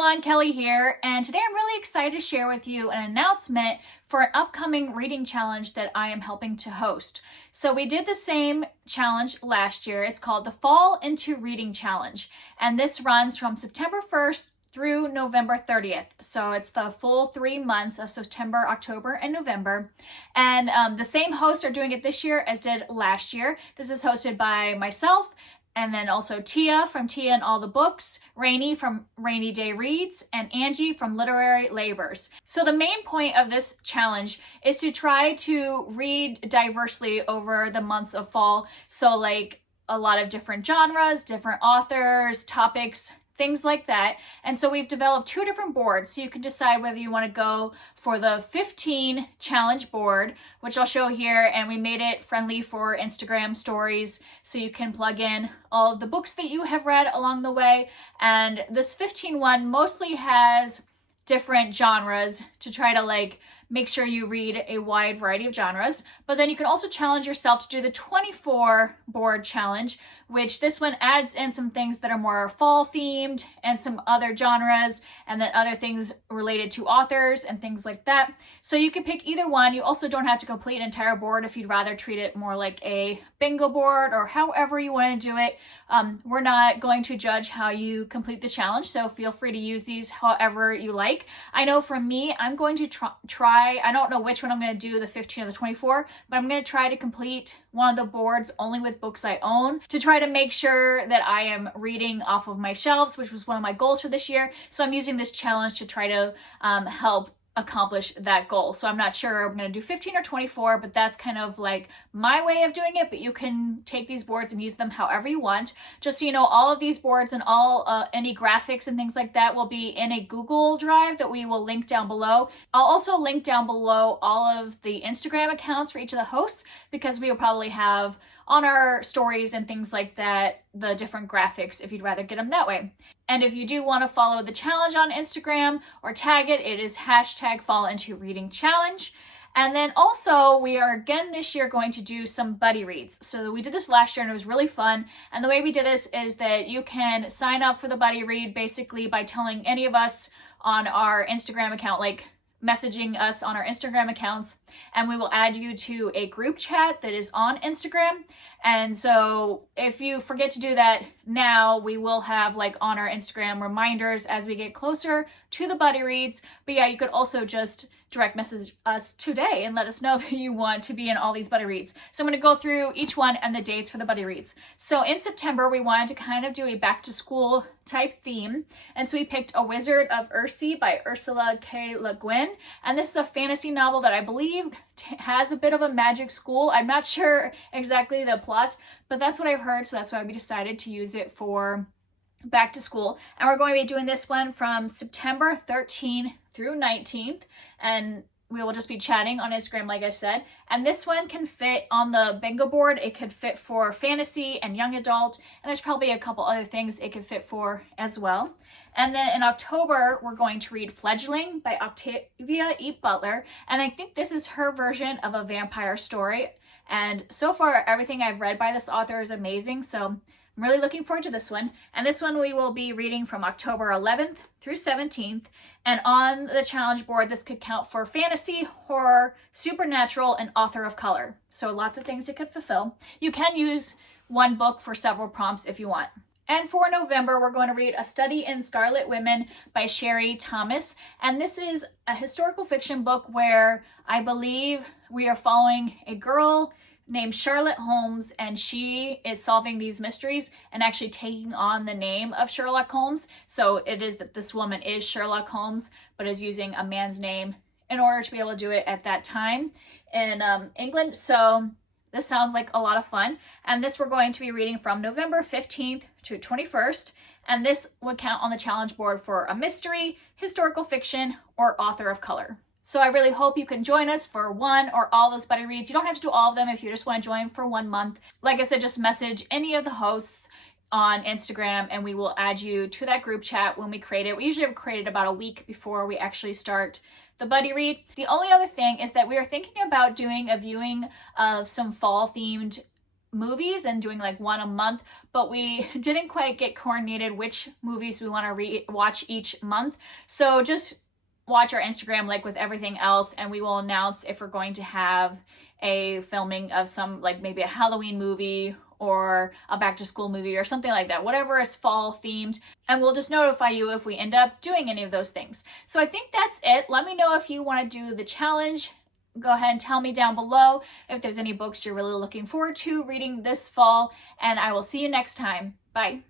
everyone, Kelly here, and today I'm really excited to share with you an announcement for an upcoming reading challenge that I am helping to host. So we did the same challenge last year. It's called the Fall into Reading Challenge, and this runs from September 1st through November 30th. So it's the full 3 months of September, October, and November. And the same hosts are doing it this year as did last year. This is hosted by myself, and then also Tia from Tia and All the Books, Rainey from Rainy Day Reads, and Angie from Literary Labors. So the main point of this challenge is to try to read diversely over the months of fall. So like a lot of different genres, different authors, topics, things like that. And so we've developed 2 different boards, so you can decide whether you want to go for the 15 challenge board, which I'll show here, and we made it friendly for Instagram stories, so you can plug in all of the books that you have read along the way. And this 15 one mostly has different genres to try to make sure you read a wide variety of genres. But then you can also challenge yourself to do the 24 board challenge, which this one adds in some things that are more fall themed and some other genres, and then other things related to authors and things like that. So you can pick either one. You also don't have to complete an entire board if you'd rather treat it more like a bingo board or however you want to do it. We're not going to judge how you complete the challenge, so feel free to use these however you like. I know for me, I'm going to try, I don't know which one I'm going to do, the 15 or the 24, but I'm going to try to complete one of the boards only with books I own to try to make sure that I am reading off of my shelves, which was one of my goals for this year. So I'm using this challenge to try to help accomplish that goal. So I'm not sure I'm going to do 15 or 24, but that's kind of like my way of doing it. But you can take these boards and use them however you want. Just so you know, all of these boards and all any graphics and things like that will be in a Google Drive that we will link down below. I'll also link down below all of the Instagram accounts for each of the hosts, because we will probably have on our stories and things like that the different graphics if you'd rather get them that way. And if you do want to follow the challenge on Instagram or tag it, it is #FallIntoReadingChallenge. And then also we are again this year going to do some buddy reads. So we did this last year and it was really fun. And the way we did this is that you can sign up for the buddy read basically by telling any of us on our Instagram account, like messaging us on our Instagram accounts, and we will add you to a group chat that is on Instagram. And so if you forget to do that now, we will have on our Instagram reminders as we get closer to the buddy reads. But yeah, you could also just direct message us today and let us know that you want to be in all these buddy reads. So I'm going to go through each one and the dates for the buddy reads. So in September, we wanted to kind of do a back to school type theme. And so we picked A Wizard of Earthsea by Ursula K. Le Guin. And this is a fantasy novel that I believe has a bit of a magic school. I'm not sure exactly the plot, but that's what I've heard. So that's why we decided to use it for back to school. And we're going to be doing this one from September 13th through 19th. And we will just be chatting on Instagram, like I said. And this one can fit on the bingo board. It could fit for fantasy and young adult. And there's probably a couple other things it could fit for as well. And then in October, we're going to read Fledgling by Octavia E. Butler. And I think this is her version of a vampire story. And so far, everything I've read by this author is amazing. So I'm really looking forward to this one. And this one we will be reading from October 11th through 17th. And on the challenge board, this could count for fantasy, horror, supernatural, and author of color. So lots of things it could fulfill. You can use one book for several prompts if you want. And for November, we're going to read A Study in Scarlet Women by Sherry Thomas. And this is a historical fiction book where I believe we are following a girl named Charlotte Holmes, and she is solving these mysteries and actually taking on the name of Sherlock Holmes. So it is that this woman is Sherlock Holmes, but is using a man's name in order to be able to do it at that time in England. So this sounds like a lot of fun. And this we're going to be reading from November 15th to 21st. And this would count on the challenge board for a mystery, historical fiction, or author of color. So I really hope you can join us for one or all those buddy reads. You don't have to do all of them if you just want to join for 1 month. Like I said, just message any of the hosts on Instagram and we will add you to that group chat when we create it. We usually have created about a week before we actually start the buddy read. The only other thing is that we are thinking about doing a viewing of some fall themed movies and doing like one a month, but we didn't quite get coordinated which movies we want to watch each month. So just watch our Instagram like with everything else, and we will announce if we're going to have a filming of some, like maybe a Halloween movie or a back to school movie or something like that, whatever is fall themed, and we'll just notify you if we end up doing any of those things. So I think that's it. Let me know if you want to do the challenge. Go ahead and tell me down below if there's any books you're really looking forward to reading this fall, and I will see you next time. Bye.